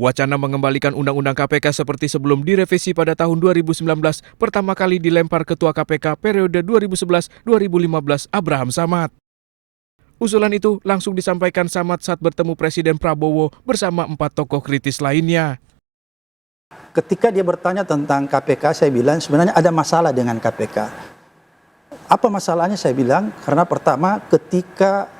Wacana mengembalikan Undang-Undang KPK seperti sebelum direvisi pada tahun 2019 pertama kali dilempar Ketua KPK periode 2011-2015 Abraham Samad. Usulan itu langsung disampaikan Samad saat bertemu Presiden Prabowo bersama 4 tokoh kritis lainnya. Ketika dia bertanya tentang KPK, saya bilang sebenarnya ada masalah dengan KPK. Apa masalahnya saya bilang? Karena pertama ketika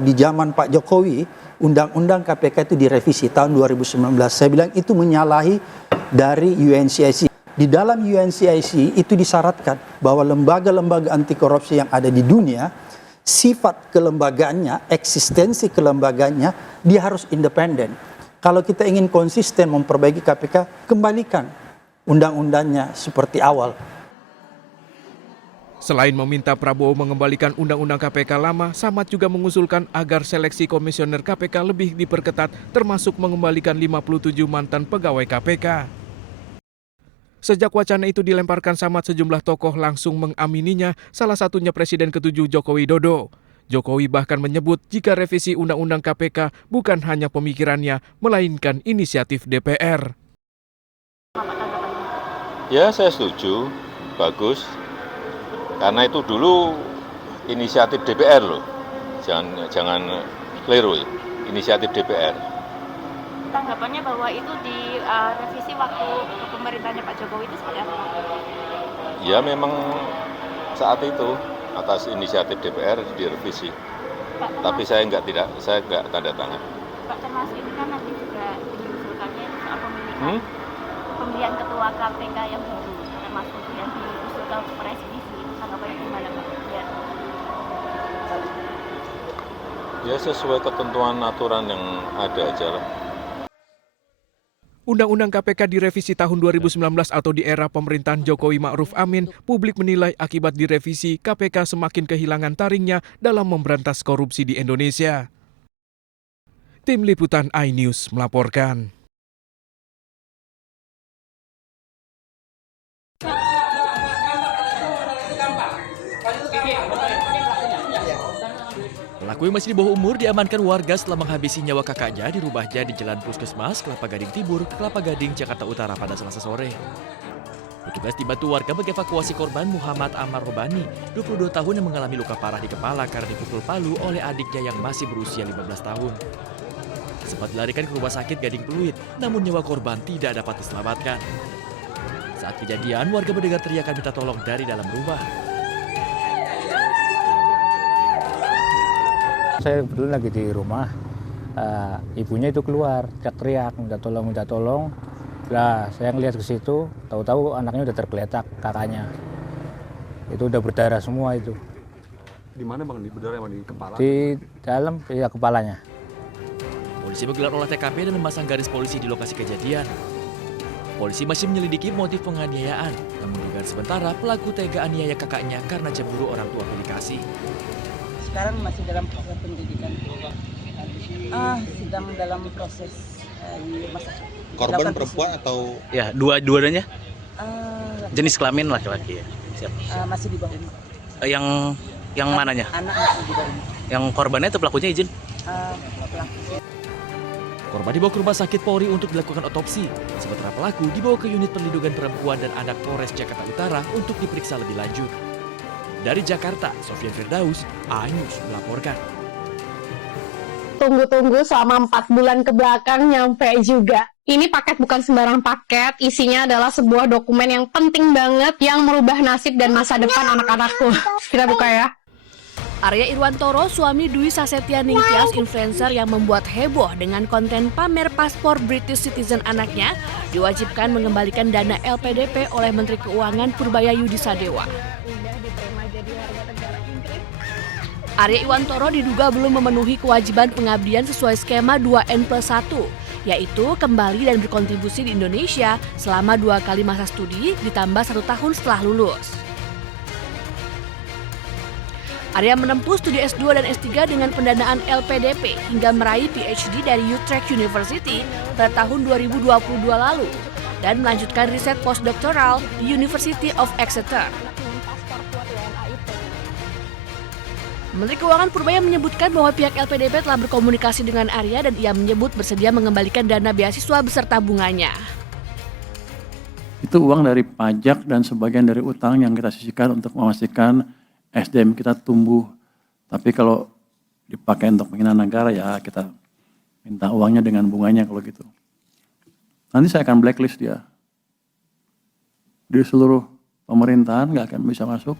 di zaman Pak Jokowi, Undang-Undang KPK itu direvisi tahun 2019. Saya bilang itu menyalahi dari UNCIC. Di dalam UNCIC itu disyaratkan bahwa lembaga-lembaga anti korupsi yang ada di dunia, sifat kelembagaannya, eksistensi kelembagaannya, dia harus independen. Kalau kita ingin konsisten memperbaiki KPK, kembalikan undang-undangnya seperti awal. Selain meminta Prabowo mengembalikan Undang-Undang KPK lama, Samad juga mengusulkan agar seleksi komisioner KPK lebih diperketat, termasuk mengembalikan 57 mantan pegawai KPK. Sejak wacana itu dilemparkan Samad, sejumlah tokoh langsung mengamininya, salah satunya Presiden ke-7 Joko Widodo. Jokowi bahkan menyebut jika revisi Undang-Undang KPK bukan hanya pemikirannya, melainkan inisiatif DPR. Ya, saya setuju, bagus. Karena itu dulu inisiatif DPR loh, jangan keliru ya, inisiatif DPR. Tanggapannya bahwa itu direvisi waktu pemerintahnya Pak Jokowi itu seperti apa? Ya memang saat itu atas inisiatif DPR direvisi. Pak, tapi saya nggak tanda tangan. Pak, termasuk itu kan nanti juga diusulkannya soal pemilihan ketua KPK yang baru, termasuk yang diusulkan presiden. Ya sesuai ketentuan aturan yang ada aja lah. Undang-Undang KPK direvisi tahun 2019 atau di era pemerintahan Jokowi Ma'ruf Amin, publik menilai akibat direvisi KPK semakin kehilangan taringnya dalam memberantas korupsi di Indonesia. Tim Liputan iNews melaporkan. Pelaku yang masih di bawah umur diamankan warga setelah menghabisi nyawa kakaknya di rumahnya di Jalan Puskesmas, Kelapa Gading Timur, Kelapa Gading, Jakarta Utara pada Selasa sore. Petugas dibantu warga mengevakuasi korban Muhammad Amar Robani, 22 tahun yang mengalami luka parah di kepala karena dipukul palu oleh adiknya yang masih berusia 15 tahun. Sempat dilarikan ke rumah sakit Gading Pluit, namun nyawa korban tidak dapat diselamatkan. Saat kejadian, warga mendengar teriakan minta tolong dari dalam rumah. Saya kebetulan lagi di rumah, ibunya itu keluar, teriak-teriak, minta tolong. Lah, saya ngelihat ke situ, tahu-tahu anaknya udah tergeletak, kakaknya. Itu udah berdarah semua itu. Di mana bang? Di berdarah yang di kepala? Di dalam, ya kepalanya. Polisi menggelar olah TKP dan memasang garis polisi di lokasi kejadian. Polisi masih menyelidiki motif penganiayaan, namun dugaan sementara pelaku tega aniaya kakaknya karena cemburu orang tua pilih kasih. Sekarang masih dalam proses penyidikan, sedang dalam proses di rumah sakit. Korban perempuan atau? Ya, dua-duanya? Jenis kelamin laki-laki ya? Siap. Masih di bawah umur. Yang mananya? Anak masih di bawah umur. Yang korbannya itu pelakunya izin? Pelaku. Korban dibawa ke rumah sakit Polri untuk dilakukan otopsi, sementara pelaku dibawa ke unit perlindungan perempuan dan anak Polres Jakarta Utara untuk diperiksa lebih lanjut. Dari Jakarta, Sofian Firdaus, iNews melaporkan. Tunggu-tunggu selama 4 bulan ke belakang nyampe juga. Ini paket bukan sembarang paket, isinya adalah sebuah dokumen yang penting banget yang merubah nasib dan masa depan anak-anakku. Kita buka ya. Arya Irwantoro, suami Dwi Sasetia Ningtyas, influencer yang membuat heboh dengan konten pamer paspor British Citizen anaknya, diwajibkan mengembalikan dana LPDP oleh Menteri Keuangan Purbaya Yudi Sadewa. Arya Irwantoro diduga belum memenuhi kewajiban pengabdian sesuai skema 2N+1, yaitu kembali dan berkontribusi di Indonesia selama 2 kali masa studi ditambah 1 tahun setelah lulus. Arya menempuh studi S2 dan S3 dengan pendanaan LPDP hingga meraih PhD dari Utrecht University pada tahun 2022 lalu dan melanjutkan riset postdoktoral di University of Exeter. Menteri Keuangan Purbaya menyebutkan bahwa pihak LPDP telah berkomunikasi dengan Arya dan ia menyebut bersedia mengembalikan dana beasiswa beserta bunganya. Itu uang dari pajak dan sebagian dari utang yang kita sisihkan untuk memastikan SDM kita tumbuh. Tapi kalau dipakai untuk penghina negara ya kita minta uangnya dengan bunganya kalau gitu. Nanti saya akan blacklist dia. Di seluruh pemerintahan nggak akan bisa masuk.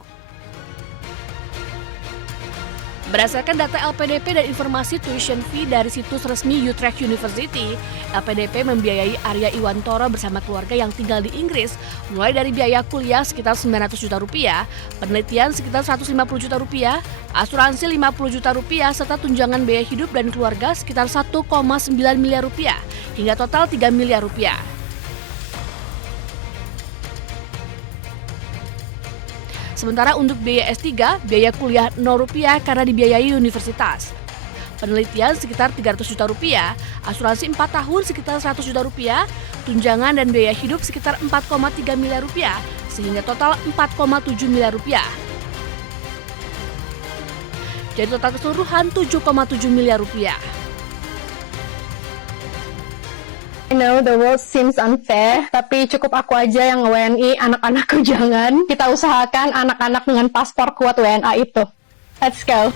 Berdasarkan data LPDP dan informasi tuition fee dari situs resmi Utrecht University, LPDP membiayai Arya Iwantoro bersama keluarga yang tinggal di Inggris, mulai dari biaya kuliah sekitar 900 juta rupiah, penelitian sekitar 150 juta rupiah, asuransi 50 juta rupiah, serta tunjangan biaya hidup dan keluarga sekitar 1,9 miliar rupiah, hingga total 3 miliar rupiah. Sementara untuk biaya S3, biaya kuliah Rp0 karena dibiayai universitas. Penelitian sekitar 300 juta rupiah, asuransi 4 tahun sekitar 100 juta rupiah, tunjangan dan biaya hidup sekitar 4,3 miliar rupiah, sehingga total 4,7 miliar rupiah. Jadi total keseluruhan 7,7 miliar rupiah. I know the world seems unfair, tapi cukup aku aja yang WNI, anak-anakku jangan. Kita usahakan anak-anak dengan paspor kuat WNA itu. Let's go.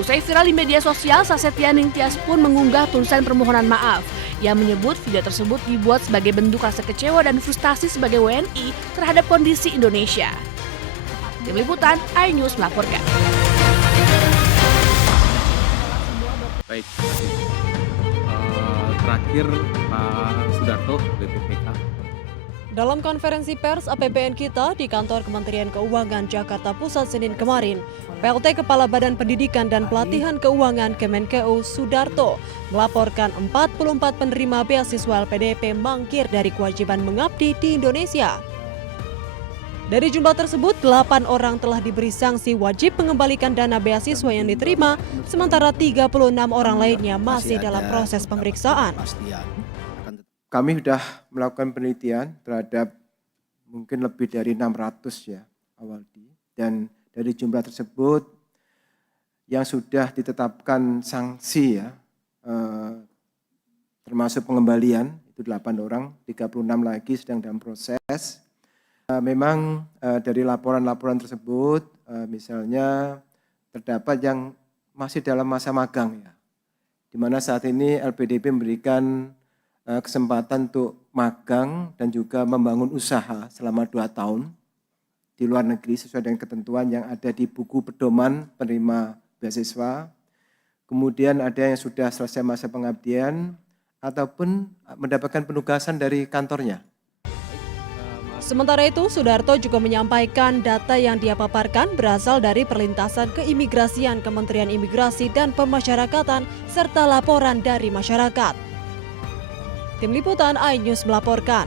Usai viral di media sosial, Sasetia Ningtyas pun mengunggah tulisan permohonan maaf. Ia menyebut video tersebut dibuat sebagai bentuk rasa kecewa dan frustasi sebagai WNI terhadap kondisi Indonesia. Tim Liputan, iNews melaporkan. Baik. Terakhir Pak Sudarto, BPPK. Dalam konferensi pers APBN kita di kantor Kementerian Keuangan Jakarta Pusat Senin kemarin, PLT Kepala Badan Pendidikan dan Pelatihan Keuangan Kemenkeu Sudarto melaporkan 44 penerima beasiswa LPDP mangkir dari kewajiban mengabdi di Indonesia. Dari jumlah tersebut, 8 orang telah diberi sanksi wajib mengembalikan dana beasiswa yang diterima, sementara 36 orang lainnya masih dalam proses pemeriksaan. Kami sudah melakukan penelitian terhadap mungkin lebih dari 600 ya awalnya, dan dari jumlah tersebut yang sudah ditetapkan sanksi ya, termasuk pengembalian itu 8 orang, 36 lagi sedang dalam proses. Memang dari laporan-laporan tersebut misalnya terdapat yang masih dalam masa magang ya, di mana saat ini LPDP memberikan kesempatan untuk magang dan juga membangun usaha selama 2 tahun di luar negeri sesuai dengan ketentuan yang ada di buku pedoman penerima beasiswa. Kemudian ada yang sudah selesai masa pengabdian ataupun mendapatkan penugasan dari kantornya. Sementara itu, Sudarto juga menyampaikan data yang dia paparkan berasal dari perlintasan keimigrasian Kementerian Imigrasi dan Pemasyarakatan serta laporan dari masyarakat. Tim Liputan iNews melaporkan.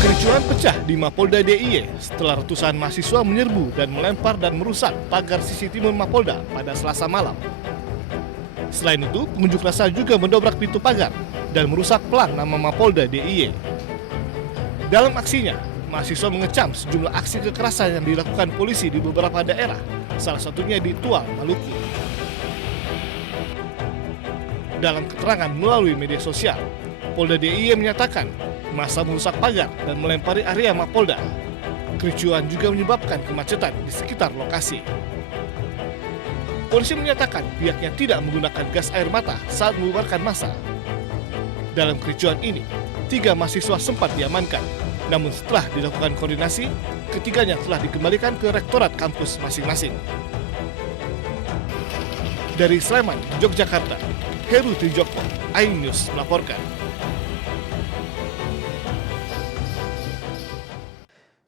Kericuhan pecah di Mapolda DIY setelah ratusan mahasiswa menyerbu dan melempar dan merusak pagar sisi timur Mapolda pada Selasa malam. Selain itu, pengunjuk rasa juga mendobrak pintu pagar dan merusak pelang nama Mapolda DIY. Dalam aksinya, mahasiswa mengecam sejumlah aksi kekerasan yang dilakukan polisi di beberapa daerah, salah satunya di Tual, Maluku. Dalam keterangan melalui media sosial, Polda DIY menyatakan massa merusak pagar dan melempari area Mapolda. Kericuhan juga menyebabkan kemacetan di sekitar lokasi. Polisi menyatakan pihaknya tidak menggunakan gas air mata saat membubarkan massa. Dalam kericuhan ini, 3 mahasiswa sempat diamankan, namun setelah dilakukan koordinasi, ketiganya telah dikembalikan ke rektorat kampus masing-masing. Dari Sleman, Yogyakarta, Heru Trijoko, iNews melaporkan.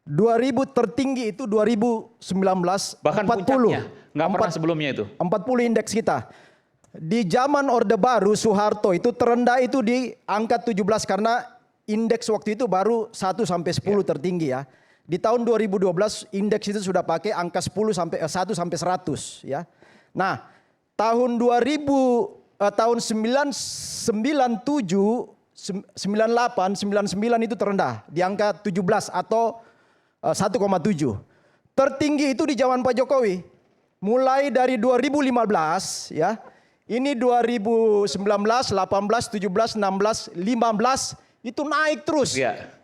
2000 tertinggi itu 2019, bahkan 40. Puncaknya, nggak pernah sebelumnya itu. 40 indeks kita. Di zaman Orde Baru Soeharto itu terendah itu di angka 17 karena indeks waktu itu baru 1 sampai 10 tertinggi ya. Di tahun 2012 indeks itu sudah pakai angka 1 sampai 100 ya. Nah, tahun 2019 tahun 97, 98, 99 itu terendah di angka 17 atau 1,7. Tertinggi itu di zaman Pak Jokowi. Mulai dari 2015 ya. Ini 2019, 18, 17, 16, 15 itu naik terus. Ya.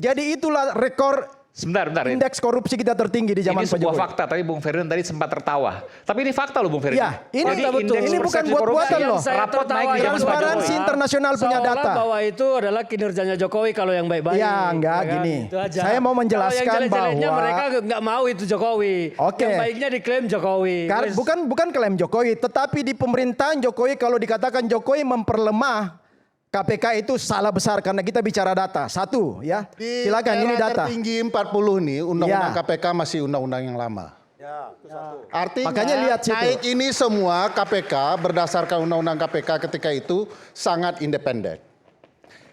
Jadi itulah rekor Sebentar. indeks korupsi kita tertinggi di zaman Ini Pak sebuah Jokowi. fakta, tapi Bung Ferdinand tadi sempat tertawa. Tapi ini fakta loh Bung Ferdinand. Ya, ini Jadi indeks ini bukan persepsi buat-buatan korupsi loh. rapot naik di zaman Pak Transparansi Jokowi. internasional punya data. bahwa itu adalah kinerjanya Jokowi kalau yang baik-baik. Ya, enggak kan? gini. Itu aja. Saya mau menjelaskan Kalau yang jelek-jeleknya bahwa mereka nggak mau itu Jokowi. Oke. Yang baiknya diklaim Jokowi. Wes. Bukan klaim Jokowi, tetapi di pemerintahan Jokowi kalau dikatakan Jokowi memperlemah KPK itu salah besar karena kita bicara data. Satu ya. Silakan ini data. Tertinggi 40 nih undang-undang KPK masih undang-undang yang lama. Artinya Makanya lihat situ. naik ini semua KPK berdasarkan undang-undang KPK ketika itu sangat independen.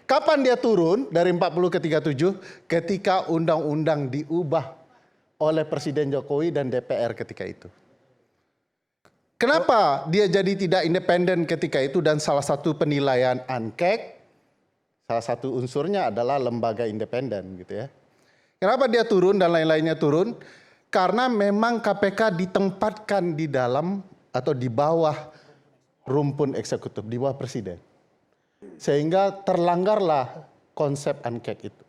Kapan dia turun dari 40 ke 37? Ketika undang-undang diubah oleh Presiden Jokowi dan DPR ketika itu. Kenapa dia jadi tidak independen ketika itu dan salah satu penilaian ANKEK, salah satu unsurnya adalah lembaga independen gitu ya. Kenapa dia turun dan lain-lainnya turun? Karena memang KPK ditempatkan di dalam atau di bawah rumpun eksekutif, di bawah presiden. Sehingga terlanggarlah konsep ANKEK itu.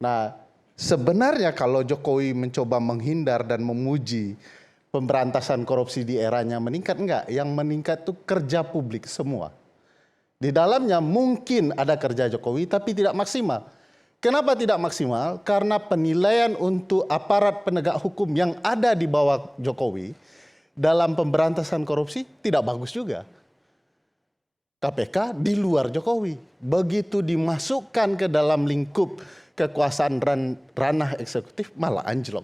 Nah, sebenarnya kalau Jokowi mencoba menghindar dan memuji pemberantasan korupsi di eranya meningkat, enggak. Yang meningkat itu kerja publik semua. Di dalamnya mungkin ada kerja Jokowi tapi tidak maksimal. Kenapa tidak maksimal? Karena penilaian untuk aparat penegak hukum yang ada di bawah Jokowi dalam pemberantasan korupsi tidak bagus juga. KPK di luar Jokowi. Begitu dimasukkan ke dalam lingkup kekuasaan ranah eksekutif malah anjlok.